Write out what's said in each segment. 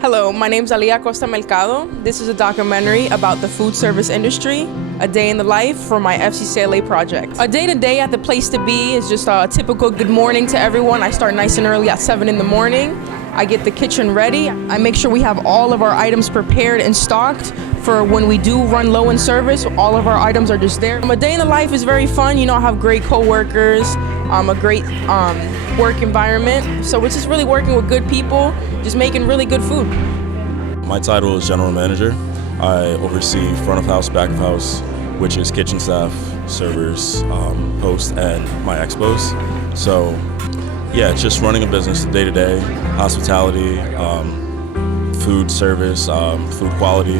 Hello, my name's Alia Costa Mercado. This is a documentary about the food service industry, a day in the life for my FCCLA project. A day-to-day at the Place to Be is just a typical good morning to everyone. I start nice and early at 7 in the morning. I get the kitchen ready. I make sure we have all of our items prepared and stocked for when we do run low in service. All of our items are just there. A day in the life is very fun. You know, I have great coworkers, a great work environment. So it's just really working with good people, just making really good food. My title is General Manager. I oversee front of house, back of house, which is kitchen staff, servers, hosts, and my expos. So yeah, it's just running a business day to day, hospitality, food service, food quality.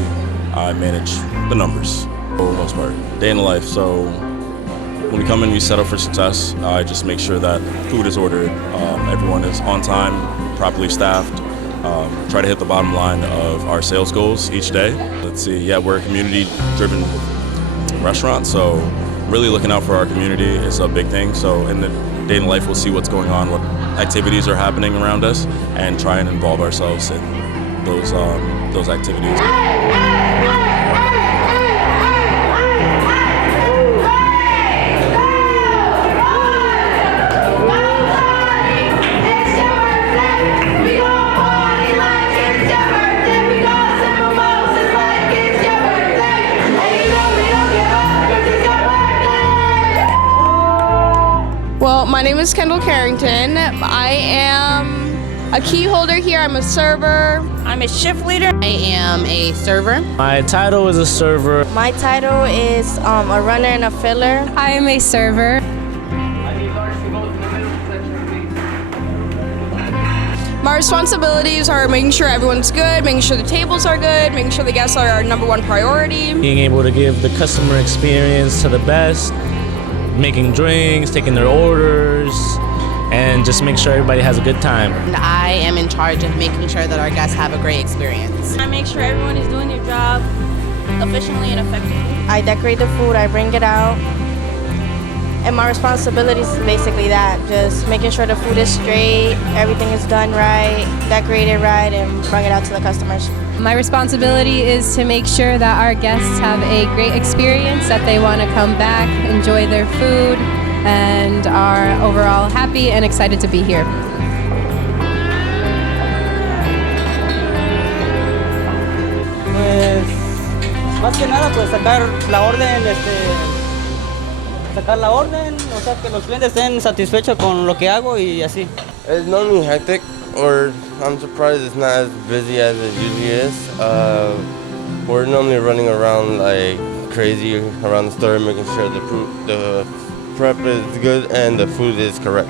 I manage the numbers for the most part. Day in the life. So when we come in, we set up for success. I just make sure that food is ordered, everyone is on time, properly staffed. Try to hit the bottom line of our sales goals each day. Let's see, yeah, we're a community-driven restaurant, so really looking out for our community is a big thing. So in the day in life, we'll see what's going on, what activities are happening around us, and try and involve ourselves in those activities. Well, my name is Kendall Carrington. I am a key holder here. I'm a server. I'm a shift leader. I am a server. My title is a server. My title is a runner and a filler. I am a server. My responsibilities are making sure everyone's good, making sure the tables are good, making sure the guests are our number one priority. Being able to give the customer experience to the best, making drinks, taking their orders, and just make sure everybody has a good time. And I am in charge of making sure that our guests have a great experience. I make sure everyone is doing their job efficiently and effectively. I decorate the food, I bring it out. And my responsibilities is basically that, just making sure the food is straight, everything is done right, decorated right, and bring it out to the customers. My responsibility is to make sure that our guests have a great experience, that they want to come back, enjoy their food, and are overall happy and excited to be here. Pues, más que nada, pues sacar la orden, o sea, que los clientes estén satisfechos con lo que hago y así. It's normally hectic, or I'm surprised it's not as busy as it usually is. We're normally running around like crazy around the store, making sure the prep is good and the food is correct.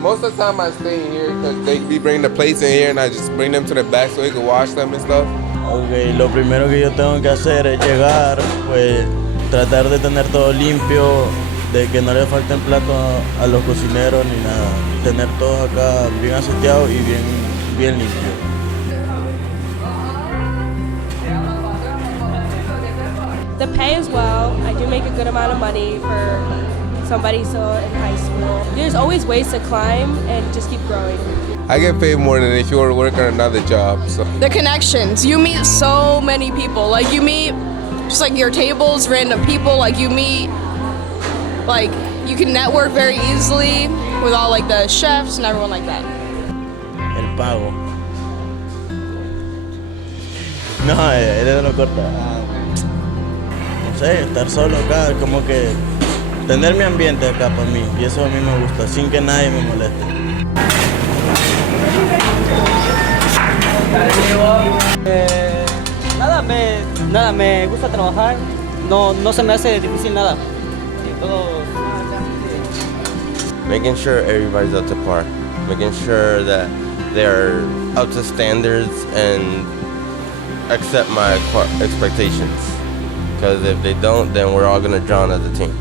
Most of the time I stay in here because they be bringing the plates in here and I just bring them to the back so they can wash them and stuff. Okay, lo primero que yo tengo que hacer es llegar, pues tratar de tener todo limpio, de que no le falten platos a los cocineros ni nada. Tener todo acá bien aseteado y bien limpio. The pay as well. I do make a good amount of money for somebody still in high school. There's always ways to climb and just keep growing. I get paid more than if you were working another job. So. The connections. You meet so many people. Like you meet just like your tables, random people. Like you meet, like you can network very easily with all like the chefs and everyone like that. El pago. No, él no corta. No sé, estar solo acá, como que tener mi ambiente acá para mí, y eso a mí me gusta, sin que nadie me moleste. Nada, me gusta trabajar, no se me hace difícil nada. Y todo. Making sure everybody's up to par, making sure that they're up to standards and accept my expectations. Because if they don't, then we're all gonna drown as a team.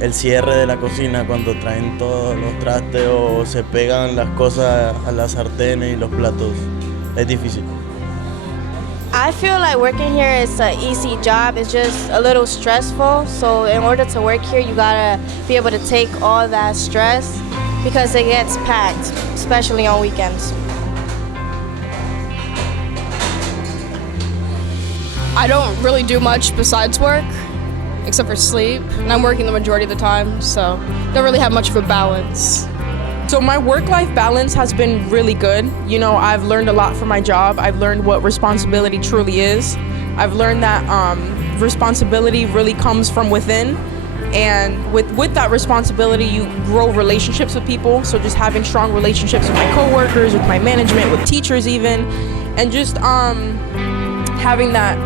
El cierre de la cocina cuando traen todos los trastes o se pegan las cosas a las sartenes y los platos, es difícil. I feel like working here is an easy job. It's just a little stressful. So in order to work here, you gotta be able to take all that stress because it gets packed, especially on weekends. I don't really do much besides work, except for sleep, and I'm working the majority of the time, so don't really have much of a balance. So my work-life balance has been really good. You know, I've learned a lot from my job. I've learned what responsibility truly is. I've learned that responsibility really comes from within. And with that responsibility, you grow relationships with people. So just having strong relationships with my coworkers, with my management, with teachers even, and just having that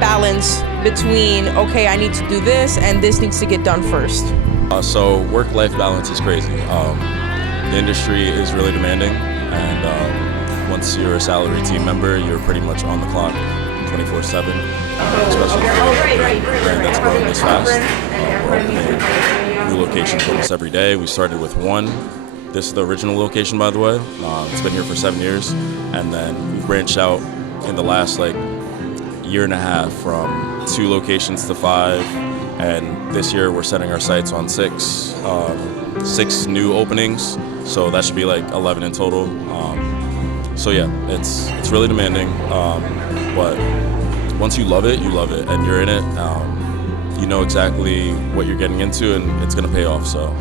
balance between, okay, I need to do this and this needs to get done first. So work-life balance is crazy. The industry is really demanding, and once you're a salary team member, you're pretty much on the clock 24/7, especially for a brand that's growing this fast. We're opening new locations almost every day. We started with one. This is the original location, by the way. It's been here for 7 years, and then we've branched out in the last year and a half from 2 locations to 5, and this year we're setting our sights on 6 new openings. So that should be 11 in total. So yeah, it's really demanding, but once you love it, and you're in it. You know exactly what you're getting into, and it's gonna pay off. So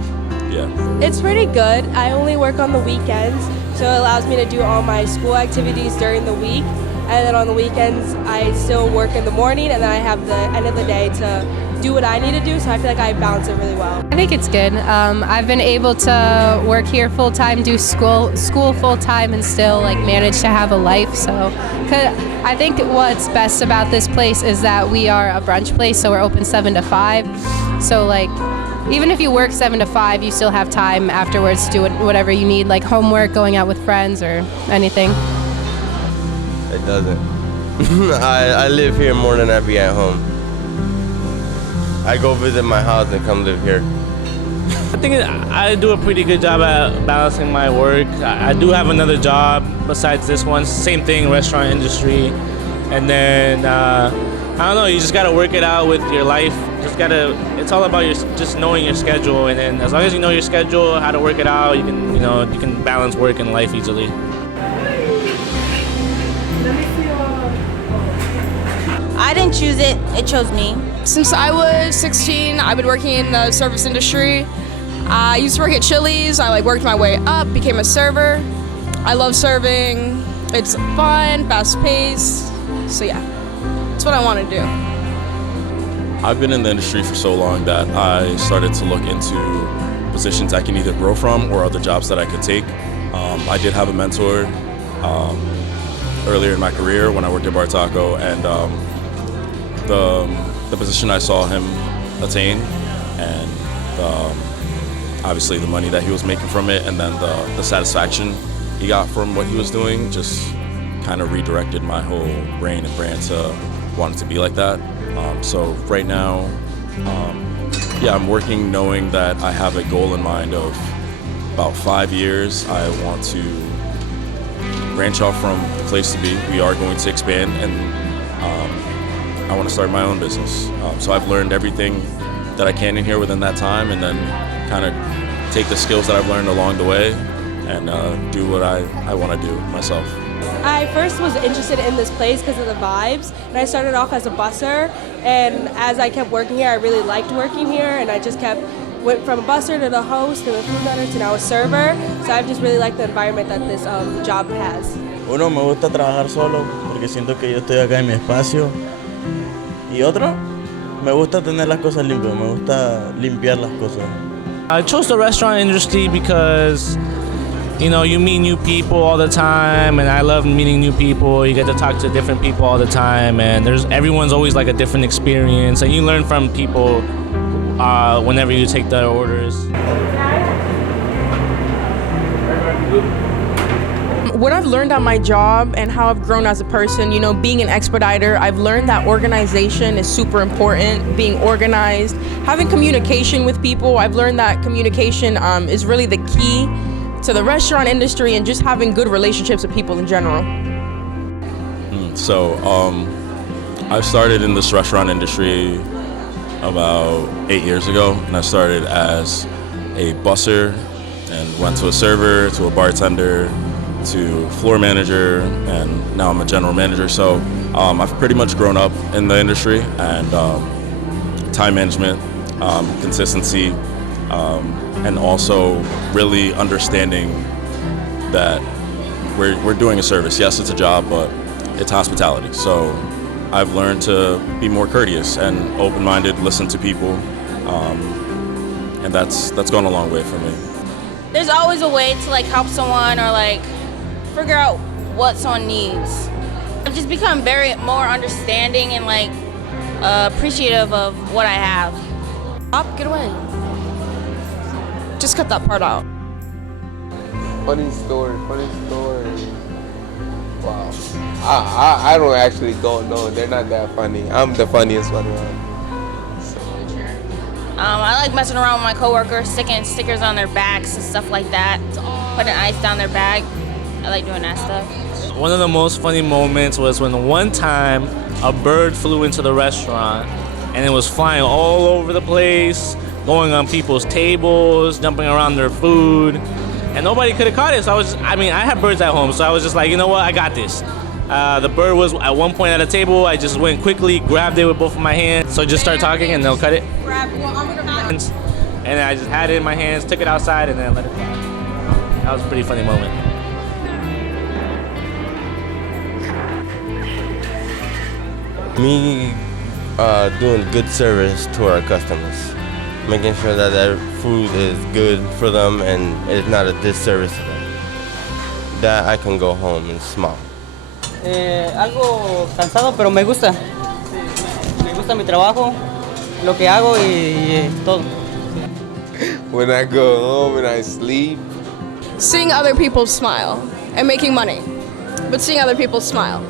yeah. It's pretty good. I only work on the weekends, so it allows me to do all my school activities during the week, and then on the weekends I still work in the morning, and then I have the end of the day to do what I need to do, so I feel like I balance it really well. I think it's good. I've been able to work here full time, do school full time, and still manage to have a life. So, I think what's best about this place is that we are a brunch place, so we're open 7 to 5. So even if you work 7 to 5, you still have time afterwards to do whatever you need, like homework, going out with friends, or anything. It doesn't. I live here more than I be at home. I go visit my house and come live here. I think I do a pretty good job at balancing my work. I do have another job besides this one, same thing, restaurant industry. And then, I don't know, you just gotta work it out with your life. It's all about just knowing your schedule, and then as long as you know your schedule, how to work it out, you can balance work and life easily. I didn't choose it, it chose me. Since I was 16, I've been working in the service industry. I used to work at Chili's. I worked my way up, became a server. I love serving. It's fun, fast paced. So yeah, that's what I want to do. I've been in the industry for so long that I started to look into positions I can either grow from or other jobs that I could take. I did have a mentor earlier in my career when I worked at Bar Taco, and the position I saw him attain, and obviously the money that he was making from it, and then the satisfaction he got from what he was doing, just kind of redirected my whole brain and brand to wanting to be like that. So right now, I'm working knowing that I have a goal in mind of about 5 years. I want to branch off from the place to be. We are going to expand, and I want to start my own business. So I've learned everything that I can in here within that time, and then kind of take the skills that I've learned along the way and do what I want to do myself. I first was interested in this place because of the vibes, and I started off as a busser, and as I kept working here, I really liked working here, and I just went from a busser to the host to the food runner to now a server, so I've just really liked the environment that this job has. Uno, me gusta trabajar solo porque siento que yo estoy acá en mi espacio. Y otro, me gusta tener las cosas limpias, me gusta limpiar las cosas. I chose the restaurant industry because you meet new people all the time, and I love meeting new people. You get to talk to different people all the time, and everyone's always a different experience, and you learn from people whenever you take their orders. What I've learned on my job and how I've grown as a person, being an expediter, I've learned that organization is super important, being organized, having communication with people. I've learned that communication is really the key to the restaurant industry, and just having good relationships with people in general. So I started in this restaurant industry about 8 years ago, and I started as a busser and went to a server, to a bartender, to floor manager, and now I'm a general manager. So I've pretty much grown up in the industry, and time management, consistency, and also really understanding that we're doing a service. Yes, it's a job, but it's hospitality. So I've learned to be more courteous and open-minded, listen to people, and that's gone a long way for me. There's always a way to like help someone or like figure out what someone needs. I've just become very more understanding and like appreciative of what I have. Up, get away. Just cut that part out. Funny story. Wow. I don't actually know. They're not that funny. I'm the funniest one around. I like messing around with my coworkers, sticking stickers on their backs and stuff like that. Putting ice down their bag. I like doing that stuff. One of the most funny moments was when one time a bird flew into the restaurant and it was flying all over the place, going on people's tables, jumping around their food, and nobody could have caught it. So I had birds at home, so I was just like, you know what, I got this. The bird was at one point at a table. I just went quickly, grabbed it with both of my hands. So just start talking and they'll cut it. And I just had it in my hands, took it outside, and then let it fly. That was a pretty funny moment. Me doing good service to our customers, making sure that their food is good for them and it's not a disservice to them. That I can go home and smile. Algo cansado, pero me gusta. Me gusta mi trabajo, lo que hago y todo. When I go home and I sleep. Seeing other people smile and making money, but seeing other people smile.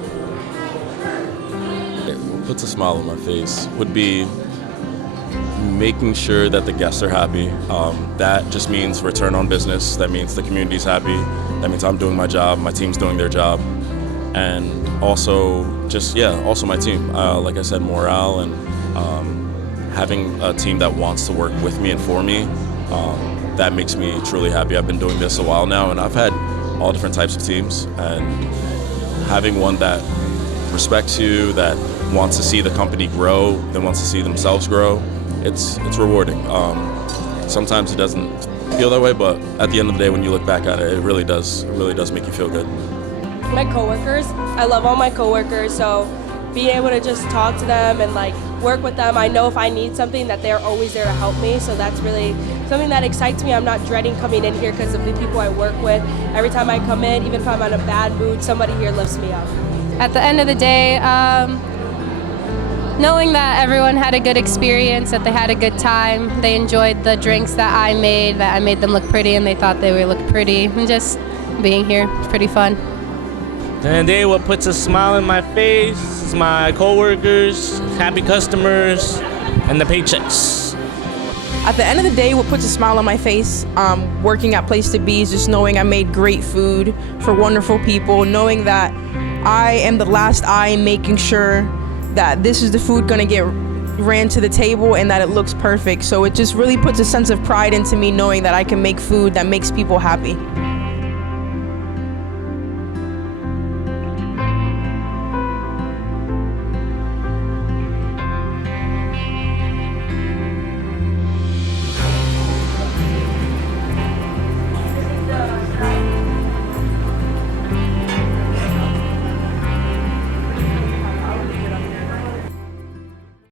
What puts a smile on my face would be making sure that the guests are happy. That just means return on business. That means the community's happy. That means I'm doing my job, my team's doing their job. And also also my team. Like I said, morale and having a team that wants to work with me and for me, that makes me truly happy. I've been doing this a while now, and I've had all different types of teams, and having one that respects you, that wants to see the company grow, that wants to see themselves grow, it's rewarding. Sometimes it doesn't feel that way, but at the end of the day, when you look back at it, it really does make you feel good. My coworkers, I love all my coworkers, so being able to just talk to them and like work with them, I know if I need something that they're always there to help me, so that's really something that excites me. I'm not dreading coming in here because of the people I work with. Every time I come in, even if I'm in a bad mood, somebody here lifts me up. At the end of the day, knowing that everyone had a good experience, that they had a good time, they enjoyed the drinks that I made them look pretty, and they thought they would look pretty, and just being here, it's pretty fun. And today, what puts a smile on my face is my coworkers, happy customers, and the paychecks. At the end of the day, what puts a smile on my face working at Place to Be is just knowing I made great food for wonderful people, knowing that I am the last eye making sure that this is the food gonna get ran to the table and that it looks perfect. So it just really puts a sense of pride into me knowing that I can make food that makes people happy.